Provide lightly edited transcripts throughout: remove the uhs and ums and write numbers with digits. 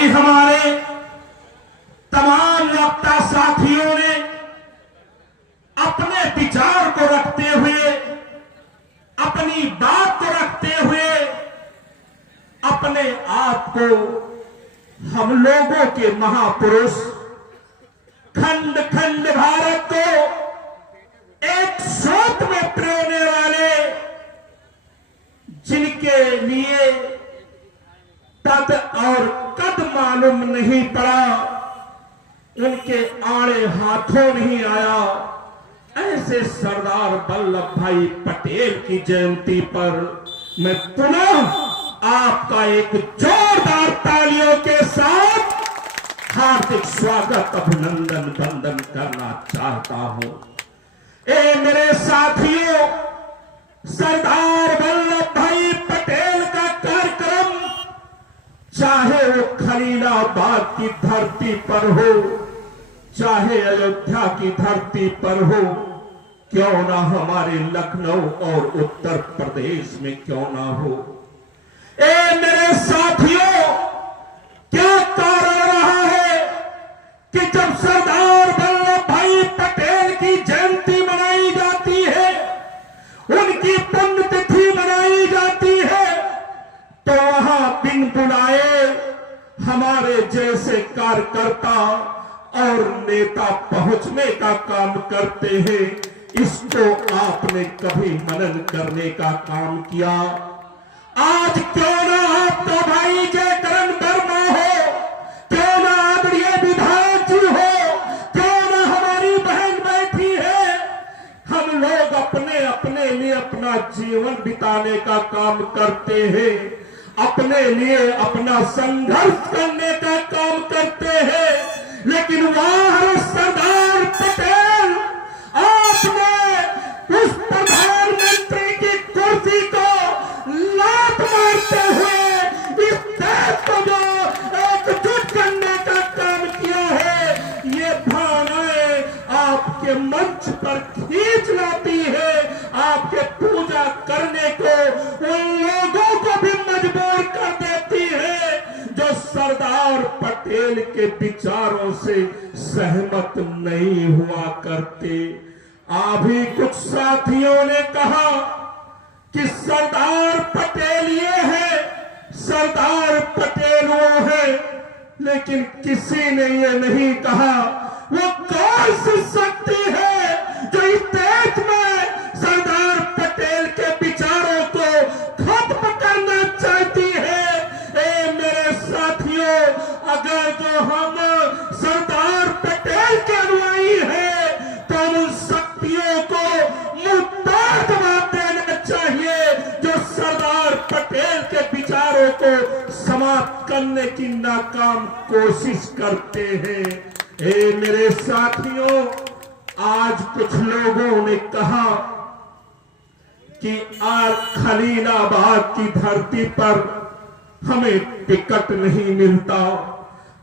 अभी हमारे तमाम वक्ता साथियों ने अपने विचार को रखते हुए, अपनी बात को रखते हुए अपने आप को हम लोगों के महापुरुष, खंड खंड भारत को एक सोच में पिरोने वाले, जिनके लिए पद और कद मालूम नहीं पड़ा, उनके आड़े हाथों नहीं आया, ऐसे सरदार वल्लभ भाई पटेल की जयंती पर मैं पुनः आपका एक जोरदार तालियों के साथ हार्दिक स्वागत, अभिनंदन, वंदन करना चाहता हूं। ए मेरे साथियों, सरदार वल्लभ भाई पटेल का कार्यक्रम चाहे वो खलीलाबाद की धरती पर हो, चाहे अयोध्या की धरती पर हो, क्यों ना हमारे लखनऊ और उत्तर प्रदेश में क्यों ना हो। ए मेरे साथियों, क्या कारण रहा है कि जब सरदार वल्लभ भाई पटेल की जयंती मनाई जाती है, उनकी पुण्यतिथि मनाई जाती है, तो वहां बिन बुलाए हमारे जैसे कार्यकर्ता और नेता पहुंचने का काम करते हैं। इसको आपने कभी मनन करने का काम किया? आज क्यों ना आपका भाई जयकरण वर्मा हो, क्यों ना आदरणीय विधायक जी हो, क्यों ना हमारी बहन बैठी है, हम लोग अपने अपने लिए अपना जीवन बिताने का काम करते हैं, अपने लिए अपना संघर्ष करने का काम करते हैं, लेकिन वहां सरदार पटेल आपने उस प्रधानमंत्री की कुर्सी को लात मारते हुए इस देश को जो एकजुट करने का काम किया है, ये भावनाएं आपके मंच पर खींच लाती है, आपके पूजा करने को उन लोगों को भी मजबूर कर देती है जो सरदार पटेल के विचारों से सहमत नहीं हुआ करते। अभी कुछ साथियों ने कहा कि सरदार पटेल ये है, सरदार पटेल वो है, लेकिन किसी ने ये नहीं कहा वो कौन सी शक्ति है जो इस देश में सरदार पटेल के विचारों को खत्म करना चाहती है। ए मेरे साथियों, अगर जो हम सरदार पटेल के अनुयायी हैं, तो उन शक्तियों को मुंहतोड़ जवाब देना चाहिए जो सरदार पटेल के विचारों को समाप्त करने की नाकाम कोशिश करते हैं। ए मेरे साथियों, आज कुछ लोगों ने कहा कि आज खलीलाबाद की धरती पर हमें टिकट नहीं मिलता,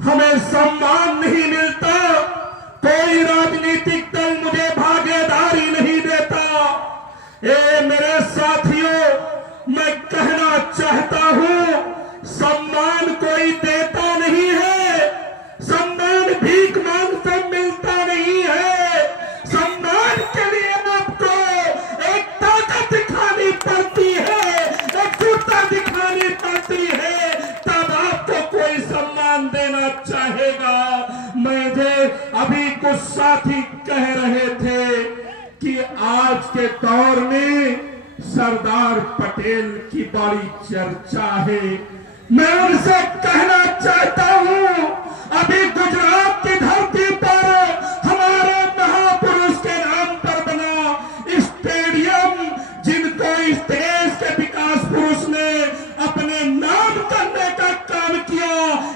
हमें सम्मान नहीं मिलता, कोई राजनीतिक दल मुझे भागीदारी नहीं देता। ए मेरे साथियों, मैं कहना चाहता हूं, सम्मान कोई देता नहीं है, सम्मान भीख मांग से मिलता नहीं है। सम्मान के लिए आपको एक ताकत दिखानी पड़ती है, एक जूता दिखानी पड़ती है, तब आपको कोई सम्मान देना चाहेगा। मुझे अभी कुछ साथी कह रहे थे कि आज के दौर में सरदार पटेल की बड़ी चर्चा है। मैं उनसे कहना चाहता हूं, अभी गुजरात की धरती पर हमारे महापुरुष के नाम पर बना स्टेडियम, जिनको इस देश के विकास पुरुष ने अपने नाम करने का काम किया,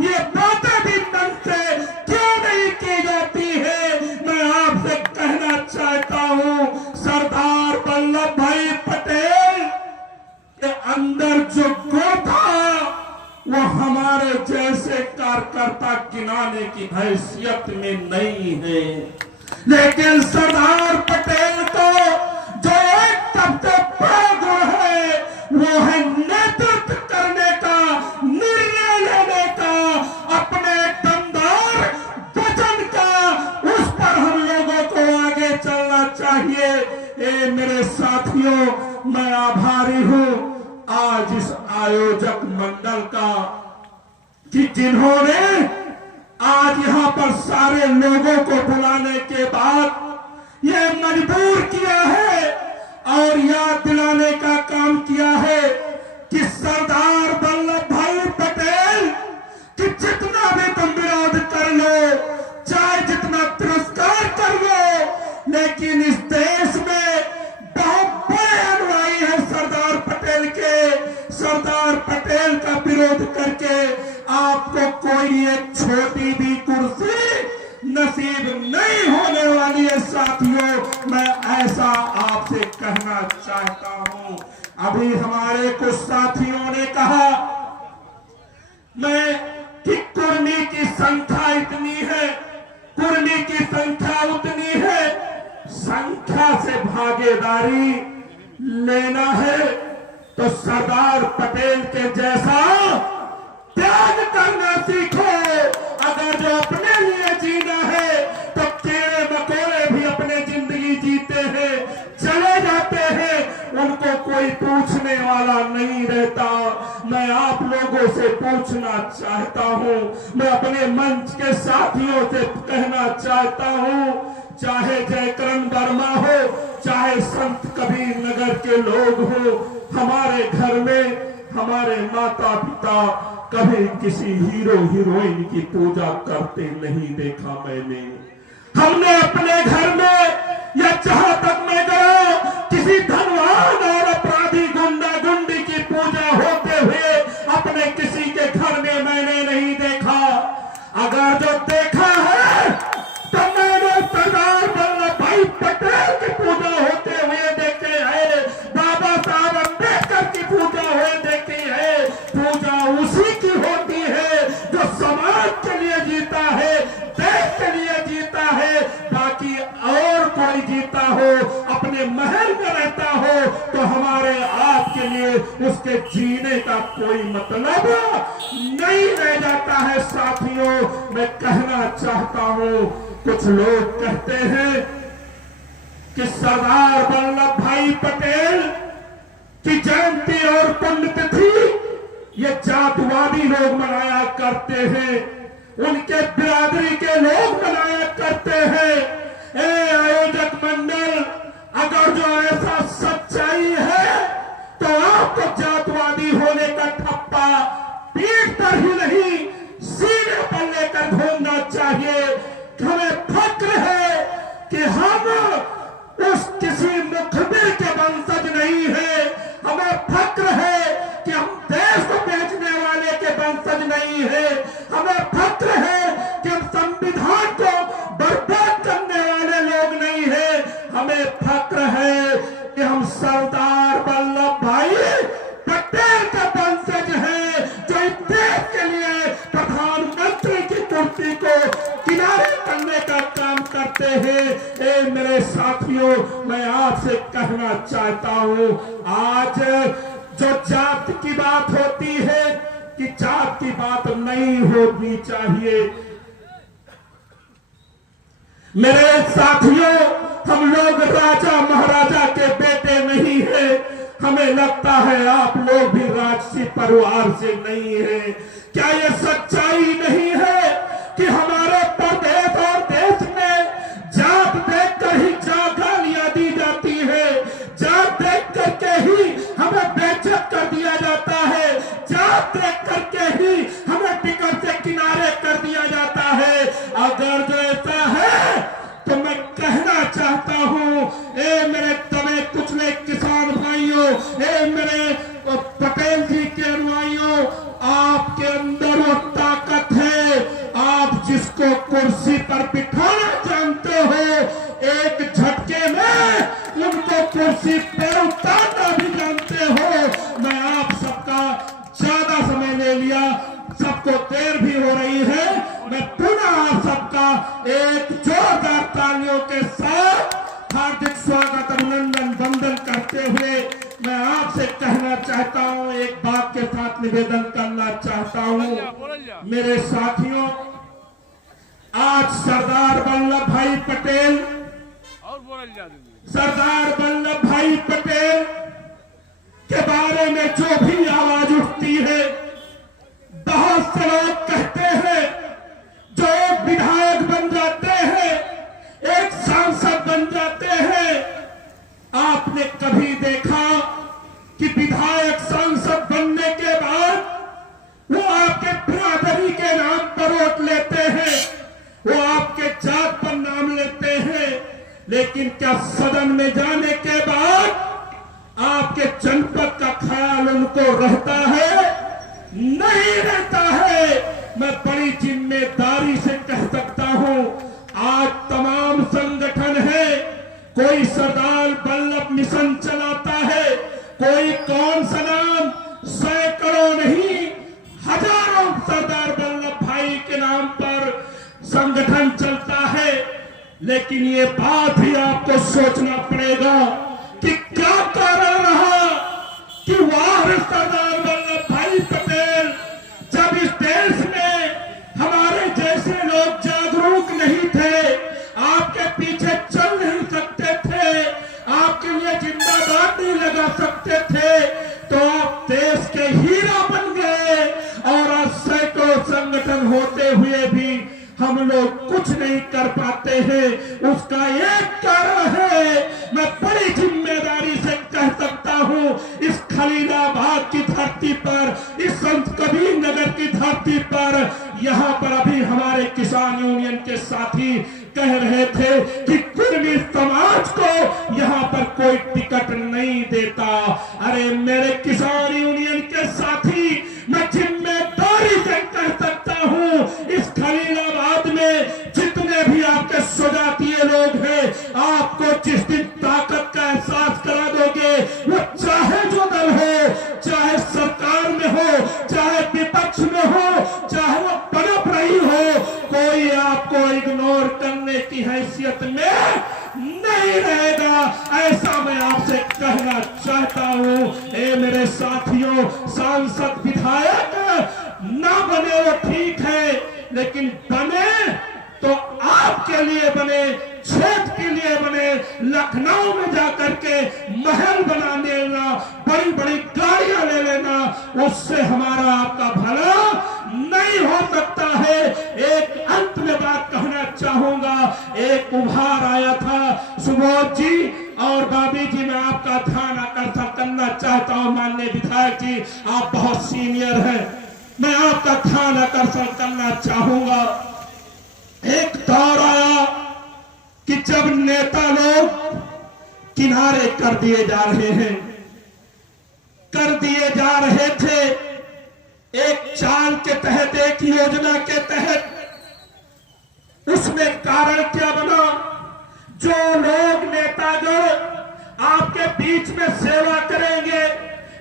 ये बातें भी मन से क्यों नहीं की जाती है? मैं आपसे कहना चाहता हूं, सरदार वल्लभ भाई पटेल के अंदर जो गुण था वो हमारे जैसे कार्यकर्ता गिनाने की हैसियत में नहीं है, लेकिन सरदार पटेल को जो एक सबसे बड़ा गुण है वो है नेतृत्व करने का, निर्णय लेने का, कि जिन्होंने आज यहां पर सारे लोगों को बुलाने के बाद यह मजबूर किया है और याद दिलाने का काम किया है कि सरदार वल्लभ भाई पटेल कि जितना भी तुम विरोध कर लो, चाहे जितना तिरस्कार कर लो, लेकिन इस देश में बहुत बड़े अनुयायी है सरदार पटेल के। सरदार पटेल का विरोध करके आपको कोई एक छोटी भी कुर्सी नसीब नहीं होने वाली है साथियों, मैं ऐसा आपसे कहना चाहता हूं। अभी हमारे कुछ साथियों ने कहा मैं कि कुर्मी की संख्या इतनी है, कुर्मी की संख्या उतनी है, संख्या से भागीदारी लेना है तो सरदार पटेल के जैसा त्याग करना सीखो। अगर जो अपने लिए जीना है तो कीड़े मकोड़े भी अपने जिंदगी जीते हैं, चले जाते हैं, उनको कोई पूछने वाला नहीं रहता। मैं आप लोगों से पूछना चाहता हूं, मैं अपने मंच के साथियों से कहना चाहता हूं, चाहे जयकरण वर्मा हो, चाहे संत कबीर नगर के लोग हो, हमारे घर में हमारे माता पिता कभी किसी हीरो हीरोइन की पूजा करते नहीं देखा मैंने। हमने अपने घर में या जहां तक मैं गया किसी धनवान और अपराधी गुंडा गुंडी की पूजा होते हुए अपने किसी के घर में मैंने नहीं देखा। अगर जो देखा है तो मैंने सरदार वल्लभ भाई पटेल की पूजा होते हुए देखे है, बाबा साहब अम्बेडकर की पूजा हुए देखी है। पूजा उसी की होती है जो समाज के लिए जीता है, देश के लिए जीता है। बाकी और कोई जीता हो, अपने महल में रहता हो, तो हमारे आपके लिए उसके जीने का कोई मतलब नहीं रह जाता है। साथियों, मैं कहना चाहता हूं, कुछ लोग कहते हैं कि सरदार वल्लभ भाई पटेल की जयंती और पुण्यतिथि ये जातवादी लोग मनाया करते हैं, उनके बिरादरी के लोग मनाया करते हैं। ए आयोजक मंडल, अगर जो ऐसा सच्चाई है तो आपको जातवादी होने का ठप्पा पीठ पर ही नहीं सीने पर लेकर घूमना चाहिए। हमें फक्र है कि हम उस किसी मुखबिर के वंशज नहीं है, हमें फक्र है कि हम देश को बेचने वाले के वंशज नहीं है, हमें फक्र है कि हम संविधान को बर्बाद करने वाले लोग नहीं है, हमें फक्र है कि हम सरदार वल्लभ भाई पटेल के वंशज हैं, जो इस देश के लिए प्रधानमंत्री की कुर्सी को किनारे करने का काम करते हैं। ए मेरे साथियों, मैं आपसे कहना चाहता हूं, आज जो जात की बात होती है कि जात की बात नहीं होनी चाहिए। मेरे साथियों, हम लोग राजा महाराजा के बेटे नहीं है। हमें लगता है आप लोग भी राजसी परिवार से नहीं है। क्या ये सच्चाई नहीं है कि हमारे प्रदेश और देश में जात देखकर ही गालियां दी जाती है, जात देख करके ही हमें बेइज्जत कर दिया जाता है, जात देख करके ही हमें टिकट से किनारे कर दिया जाता है। अगर जो ऐसा है तो मैं कहना चाहता हूं, ए मेरे तवे कुचले किसान भाइयों, ए मेरे पटेल जी के अनुयायियों, आपके अंदर वो ताकत है, आप जिसको कुर्सी पर बिठाना जानते हो, एक झटके में उनको कुर्सी पर उतारना भी जानते हो। मैं आप सबका ज्यादा समय ले लिया, सबको देर भी हो रही है, मैं पुनः आप सबका एक जोरदार तालियों के साथ हार्दिक स्वागत अभिनंदन वंदन करते हुए मैं आपसे कहना चाहता हूं, एक बात के साथ निवेदन करना चाहता हूं। मेरे साथियों, आज सरदार वल्लभ भाई पटेल, सरदार वल्लभ भाई पटेल के बारे में जो भी आवाज उठती है, बहुत से लोग लेकिन क्या सदन में जाने के बाद आपके जनपद का ख्याल उनको रहता है? नहीं रहता है। मैं बड़ी जिम्मेदारी से कह सकता हूं, आज तमाम संगठन है, कोई सरदार वल्लभ मिशन चलाता है, कोई कौन सा नाम, सैकड़ों नहीं हजारों सरदार वल्लभ भाई के नाम पर संगठन चलता है। लेकिन ये बात भी आपको सोचना पड़ेगा कि क्या कारण रहा कि वाह सरदार वल्लभ भाई पटेल, जब इस देश में हमारे जैसे लोग जागरूक नहीं थे, आपके पीछे चल नहीं सकते थे, आपके लिए जिंदाबाद नहीं लगा सकते थे, तो आप देश के हीरा बन गए। और आज सैकड़ों संगठन होते हुए भी हम लोग कुछ नहीं कर पाते हैं। उसका एक कारण है, मैं बड़ी जिम्मेदारी से कह सकता हूं, इस खलीलाबाद की धरती पर, इस संत कबीर नगर की धरती पर, यहां पर अभी हमारे किसान यूनियन के साथी कह रहे थे कि कुर्मी समाज को यहां पर कोई टिकट नहीं देता। अरे मेरे किसान यूनियन के साथी, मैं जिम्मेदारी से कह सकता हूं, इस खलीलाबाद में जितने भी आपके स्वजातीय लोग हैं, आपको जिस दिन ताकत का एहसास करा दोगे, वो चाहे जो दल हो, चाहे सरकार में हो, चाहे विपक्ष में हो, चाहे वो पनप रही हो, कोई आपको इग्नोर करने की हैसियत में नहीं रहेगा। ऐसा मैं आपसे कहना चाहता हूं। ए मेरे साथियों, सांसद विधायक ना बने वो ठीक है, लेकिन बने तो आपके लिए बने, क्षेत्र के लिए बने। लखनऊ में जाकर के महल बना लेना, बड़ी बड़ी गाड़ियां ले लेना, उससे हमारा आपका भला नहीं हो सकता है। एक अंत में बात कहना चाहूंगा, एक उभार आया था सुबोध जी और बाबी जी, मैं आपका ध्यान आकर्षण करना चाहता हूं। माननीय विधायक जी, आप बहुत सीनियर हैं, मैं आपका ध्यान आकर्षण करना चाहूंगा। एक दौर आया कि जब नेता लोग किनारे कर दिए जा रहे हैं, कर दिए जा रहे थे, एक चाल के तहत, एक योजना के तहत। उसमें कारण क्या बना? जो लोग नेतागण आपके बीच में सेवा करेंगे,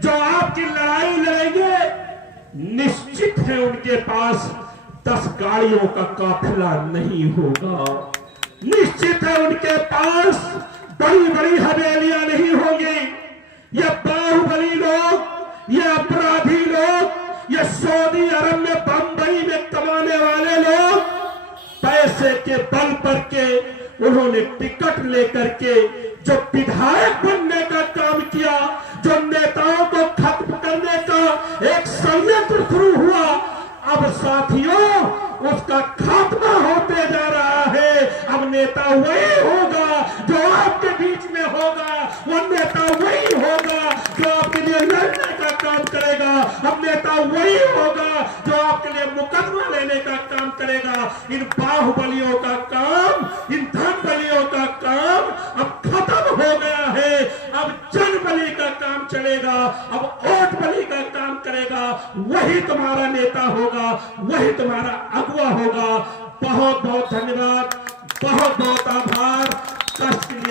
जो आपकी लड़ाई लड़ेंगे, निश्चित है उनके पास 10 गाड़ियों का काफिला नहीं होगा। निश्चित है उनके पास बड़ी बड़ी हवेलियां नहीं होंगी। ये बाहुबली लोग, ये अपराधी लोग, ये सऊदी अरब में, बंबई में कमाने वाले लोग, पैसे के बल पर के उन्होंने टिकट लेकर के जो विधायक बनने का काम किया, जो नेताओं को खत्म करने का एक षड्यंत्र शुरू हुआ, अब साथियों उसका खात्मा होते जा रहा है। अब नेता वही होगा जो आपके बीच में होगा, वो नेता वही होगा जो आपके लिए लड़ने का काम करेगा। अब नेता वही होगा जो आपके लिए मुकदमा लेने का काम करेगा। इन बाहुबलियों का काम, इन धनबलियों का काम अब खत्म हो गया है। अब जनबली का काम चलेगा, अब वोट बली का काम करेगा। वही तुम्हारा नेता होगा, वही तुम्हारा अगुवा होगा। बहुत बहुत धन्यवाद, बहुत बहुत आभार। कष्ट के लिए